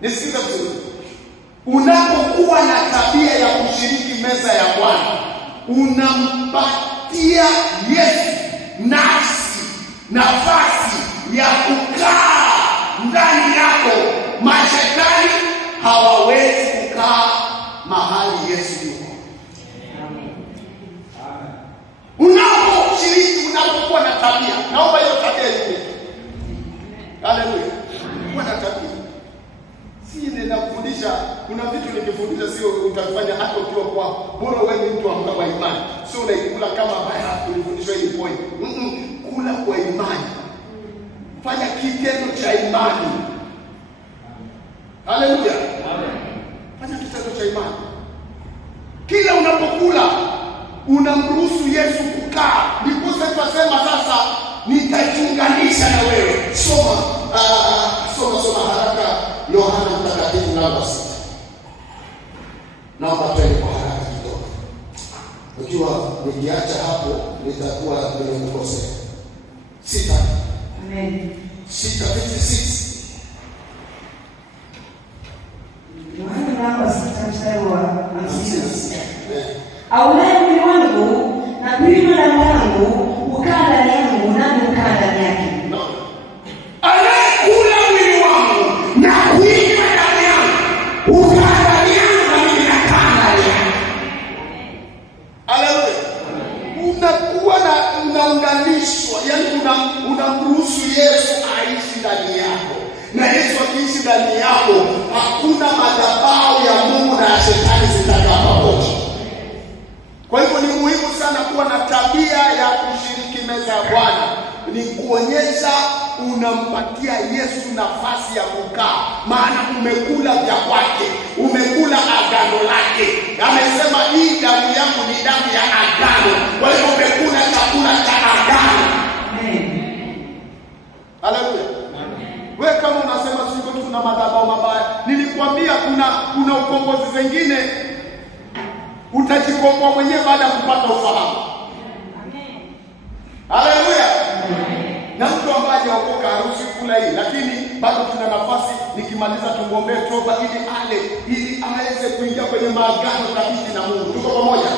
Nisikize vizuri. Unapokuwa na tabia ya kushiriki meza ya Bwana, unampatia Yesu nafasi ya kukaa ndani yako. Mashetani hawawezi kukaa mahali Yesu yuko. Unaposhiriki, unapokuwa na tabia, naomba hiyo tabia iwe. Haleluya. Kuwa na tabia. Si ninakufundisha, kuna vitu nikifundisha sio utafanya hata ukiwa kwa bora wewe ni mtu wa imani. Sio unaikula kama baya kulifundishwa hii point. Kula kwa imani. Fanya kitendo cha imani. Haleluya. Fanya kitendo cha imani. Kila unapokula unamruhusu Yesu kukaa. Ndipo tunasema sasa nitajiunganisha na wewe. Soma haraka Yohana Mtakatifu namba 6. Naomba tuende kwa haraka kidogo. Ukiwa nikiacha hapo nitakuwa nimekosea. 6. Amen. 6:56. Yohana namba 6 mstari wa 56. Aulaye mwili wangu na kunywa damu yangu hukaa ndani yangu nami hukaa ndani yake. Anayekula mwili wangu na kunywa damu yangu hukaa ndani yangu na mimi nakaa ndani yake. Haleluya. Unakuwa unaunganishwa, yani unamruhusu Yesu aishi ndani yako. Na Yesu akiishi ndani yako, hakuna madhabahu ya Mungu na ya shetani zitakaa pamoja. Kwa hivyo ni muhimu sana kuwa na tabia ya kushiriki meza ya Bwana. Ni kuonyesha unampatia Yesu nafasi ya kukaa. Maana umekula vya kwake, umekula agano lake. Amesema hii damu yangu ni damu ya agano. Kwa hivyo umekula chakula cha agano. Haleluya. Wewe kama unasema sisi tuna madhabahu mabaya, nilikwambia kuna ukombozi zingine utajikomboa mwenyewe baada ya kupata ufahamu. Amen. Haleluya. Na mtu ambaye hajaokoka haruhusi kula hii, lakini bado tuna nafasi nikimaliza tumuombe toba ili aweze kuingia kwenye maagano thabiti na Mungu. Tuko pamoja?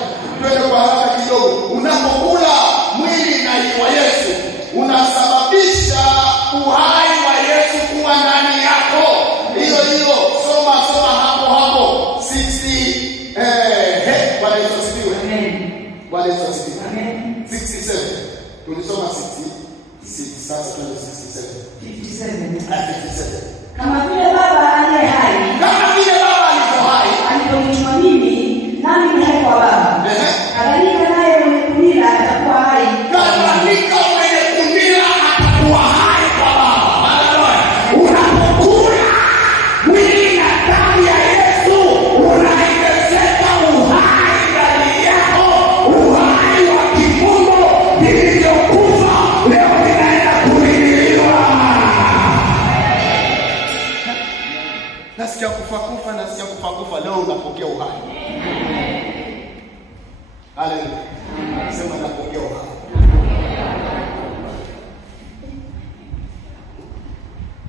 Twende kwa haraka kidogo. Unapokula mwili na wa Yesu, unasababisha uhai wa Yesu kuwa ndani yako. Hiyo soma hapo 60 Bwana Yesu asifiwe. Amen. Bwana Yesu asifiwe. Amen. 67. Tulisoma 66, sasa tuende 67. 57. Kama vile Baba aliye hai, alivyo hai, aliponituma mimi, nami ni hai kwa Baba. Kadhalika naye mwenye kunila atakuwa hai. Kadhalika mwenye kunila atakuwa hai kwa Baba. Haleluya. Unapokula mwili na damu ya Yesu, unaongezeka uhai ndani yako, uhai wa kimungu vilivyokufa leo vinaenda kuinuliwa. Nasikia kufa leo unapokea uhai. Haleluya. Sema napokea uhai.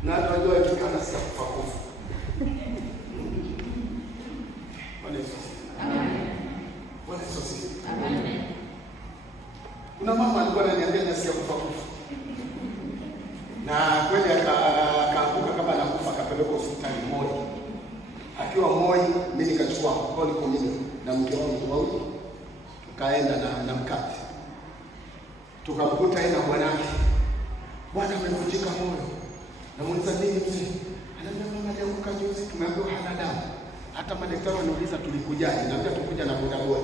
Na tunajua tukana nasikia kufa. Bwana Yesu. Amen. Bwana Yesu. Amen. Kuna mama alikuwa ananiambia nasikia kufa. Na kweli akaanguka kama anakufa, akapelekwa hospitali Moi. Akiwa Moi, mimi nikachukua Holy Communion na mke wangu wawili. Tukaenda na mkate. Tukamkuta yeye na bwanake. Bwana amevunjika moyo. Namuuliza nini mzee? Ananiambia mama alianguka juzi, tumeambiwa hana damu. Hata madaktari wanauliza tulikujaje? Naambia tukuja na bodaboda.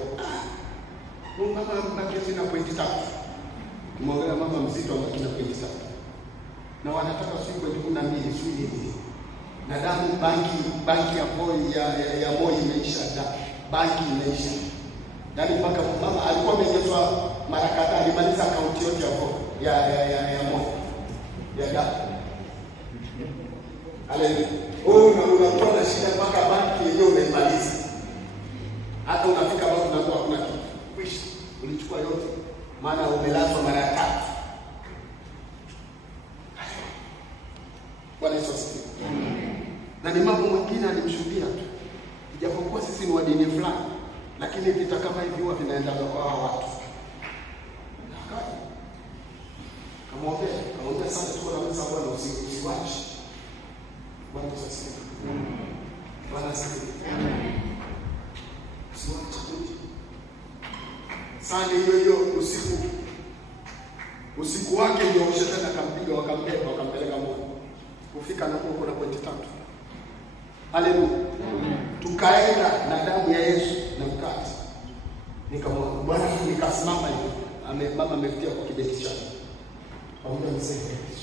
Huyu mama amebaki na pointi 3. Tumeongelea mama mzito amebaki na pointi 3. Na wanataka siku ya 12 sio nini. Na damu banki ya Moi imeisha, banki imeisha. Yaani mpaka mama alikuwa ameongezwa mara kadhaa, alimaliza akaunti yote ya Moi. Ya damu. Haleluya. Unakuwa na shida mpaka banki yenyewe unaimaliza. Hata unafika hapo unakuwa kuna kitu. Kwisha. Ulichukua yote. Maana umelazwa mara 3. Yesu asifiwe. Na ni mambo mengine alimshuhudia tu. Ijapokuwa sisi ni wa dini fulani, lakini vita kama hivi huwa vinaenda kwa hao watu. Kamwambia sana tuko na msa Bwana usiwache. Bwana asifiwe. Bwana asifiwe. Usiwache. Sasa hiyo usiku wake ndio shetani akampiga wakampeleka moto. Kufika na huko kuna pointi 3. Haleluya. Tukaenda na damu ya Yesu na mkate. Nikamwona Bwana, nikasimama hivi. Mama amefikia kwa kibeti chake. Pamoja na sasa.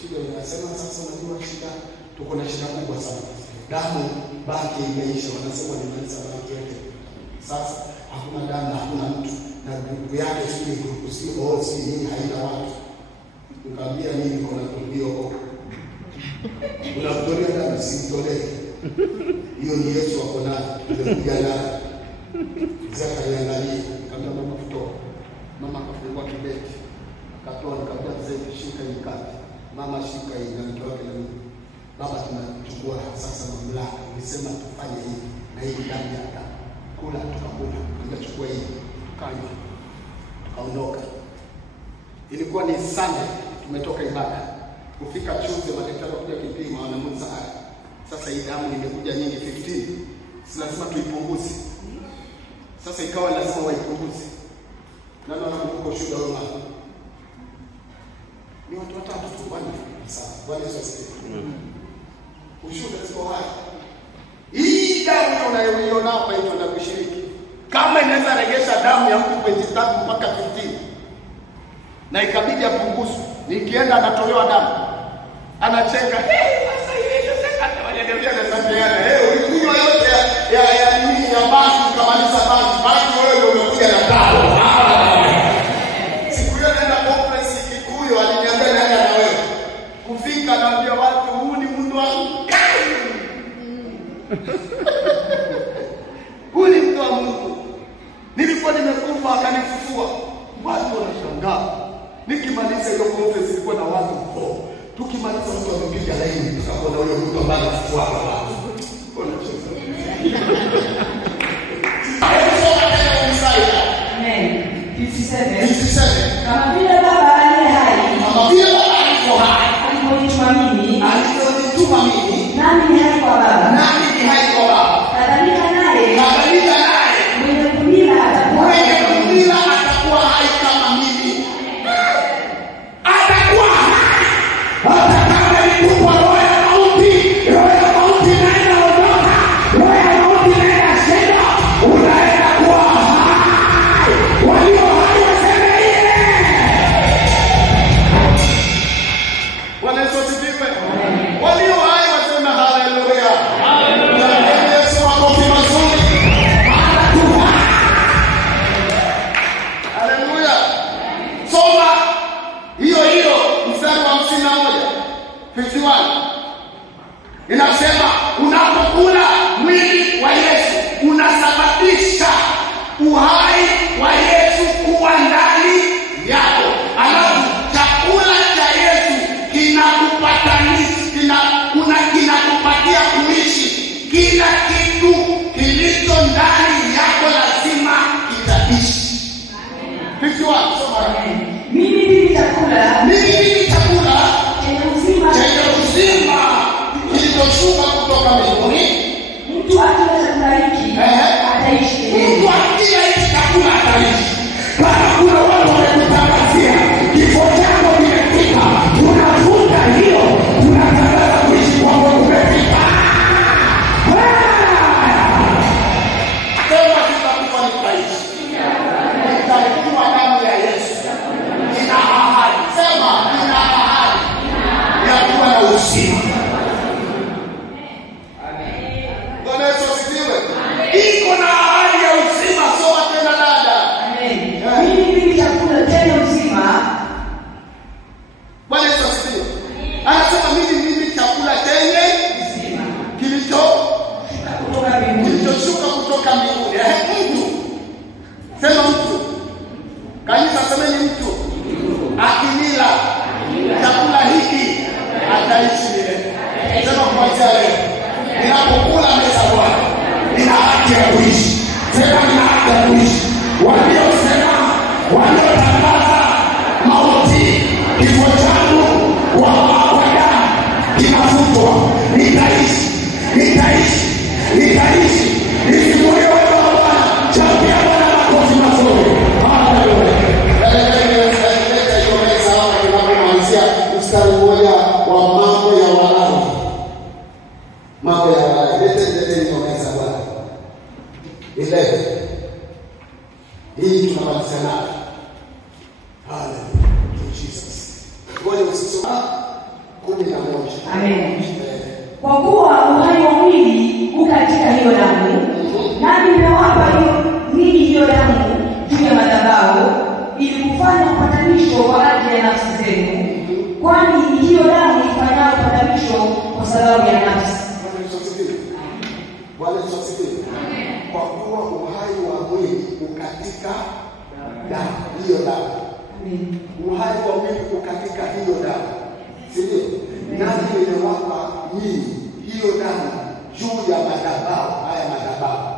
Shida inasema sasa unajua shida, tuko na shida kubwa sana. Damu baki imeisha, wanasema ni maliza baki yote. Sasa hakuna damu, hakuna mtu na ndugu yake sio nini haina watu. Nikamwambia mimi niko na kumbio huko. Unamtolea damu simtolee. Hiyo ni Yesu wako naye. Ndio naye. Zaka niangalie kama mama kutoa. Mama akafungua kibeti. Akatoa nikamwambia mzee shika hii kati. Mama shika hii na mke wake na mimi. Baba tunachukua sasa mamlaka. Nisema tufanye hivi na hii damu ya damu. Kula tukakula. Tukachukua hii. Tukanywa. Tukaondoka. Ilikuwa ni Sunday, tumetoka ibada. Kufika Tuesday madaktari wakuja kipima wanamuuliza sasa hii damu imekuja nyingi 15. Si lazima tuipunguze. Sasa ikawa lazima waipunguze. Nani anakumbuka shuhuda wao mama? Ni watu watatu tu bwana. Sawa, Bwana Yesu asifiwe. Ushuhuda sio hai. Hii damu unayoiona hapa hiyo ndio kushiriki. Kama inaweza regesha damu ya mtu 23 mpaka 15. Na ikabidi apunguzwe. Nikienda anatolewa damu. Anacheka. Sasa hivi sasa wananiambia nasaidiana. Ulikunywa yote ya nini ya basi ukamaliza basi wewe umekuja na damu. Siku hiyo naenda conference Kikuyu aliniambia naenda na wewe. Kufika naambia watu huu ni mtu wangu. Huu ni mtu wa Mungu. Nilikuwa nimekufa akanifufua. Watu wanashangaa. Nikimaliza hiyo conference ilikuwa na watu huko. Tukimaliza mtu amepiga laini tukaona huyo mtu ambaye anafufua watu. Amen. 57. Kama vile Baba aliye hai. Aliponituma mimi. Nami ni hai kwa Baba. Kadhalika naye. Mwenye kumila atakuwa hai kama mimi. Inasema unapokula mwili wa Yesu unasababisha uhai wa Yesu kuwa ndani yako. Alafu chakula cha Yesu kinakupatia kuishi. Kila kitu kilicho ndani yako lazima kitaishi. 51 soma. Mimi ni chakula chenye uzima kilichoshuka kutoka mbinguni. Mtu akila chakula hiki ataishi. Mtu akila hiki chakula ataishi. Kama kuna watu wamekutangazia kifo chako kimefika, tunafunga hiyo, tunatangaza kuishi kwako kumefika. Sema tutakufa nitaishi. Nitakunywa damu ya Yesu. Ina ahadi. Sema Sema kuanzia leo ninapokula meza ya Bwana nina haki ya kuishi. Sema nina haki ya kuishi. Waliosema, waliotangaza mauti, kifo changu kwa damu kinafutwa. Nitaishi. Nisimulie wewe wa Bwana. Chapia Bwana makofi mazuri. Haleluya. Mstari mmoja wa mambo ya Walawi. Mambo ya Walawi. Lete niongeza Bwana. 11. Hii tunamaliza nayo. Hallelujah. Jesus. Ngoja usisome 11. Amen. Kwa kuwa uhai wa mwili uko katika hiyo damu, nami nimewapa hiyo damu juu ya madhabahu ili kufanya upatanisho kwa ajili ya nafsi zenu, kwani hiyo damu ifanya upatanisho kwa sababu ya nafsi. Bwana asifiwe. Kwa kuwa uhai wa mwili uko katika damu, hiyo damu. Amen. Uhai wa mwili uko katika hiyo damu. Sio? Nani nimewapa nyinyi hiyo damu juu ya madhabahu, haya madhabahu.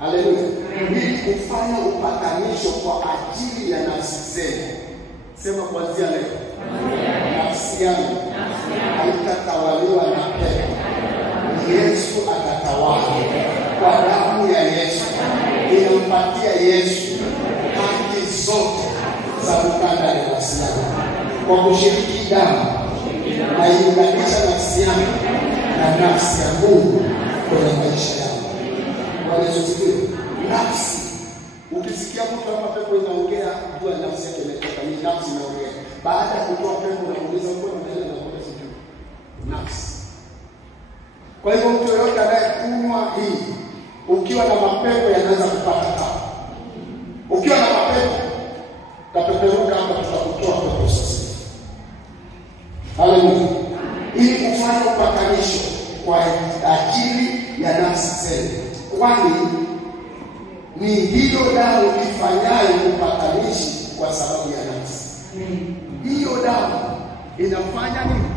Haleluya. Ili kufanya upatanisho kwa ajili ya nafsi zenu. Sema kuanzia leo. Nafsi yangu haitatawaliwa na pepo. Yesu atatawala. Kwa damu ya Yesu inampatia Yesu haki zote za kukanda nafsi yangu. Kwa kushiriki damu na iunganisha nafsi yangu na nafsi ya Mungu kwenye maisha yangu. Bwana Yesu asifiwe. Nafsi. Ukisikia mtu hapa pepo inaongea, jua nafsi yake imetoka, ni nafsi inaongea. Baada ya kutoa pepo na kuuliza uko mbele na kwa sijui. Nafsi. Kwa hivyo mtu yote anayekunywa hii, ukiwa na mapepo yanaweza kupata tabu. Ukiwa na mapepo, tapeperuka hapa tutakutoa pepo sasa. Haleluya. Ili kufanya upatanisho kwa ajili ya nafsi zenu. Kwani ni hiyo damu ifanyayo upatanishi kwa sababu ya nafsi. Hiyo damu inafanya nini?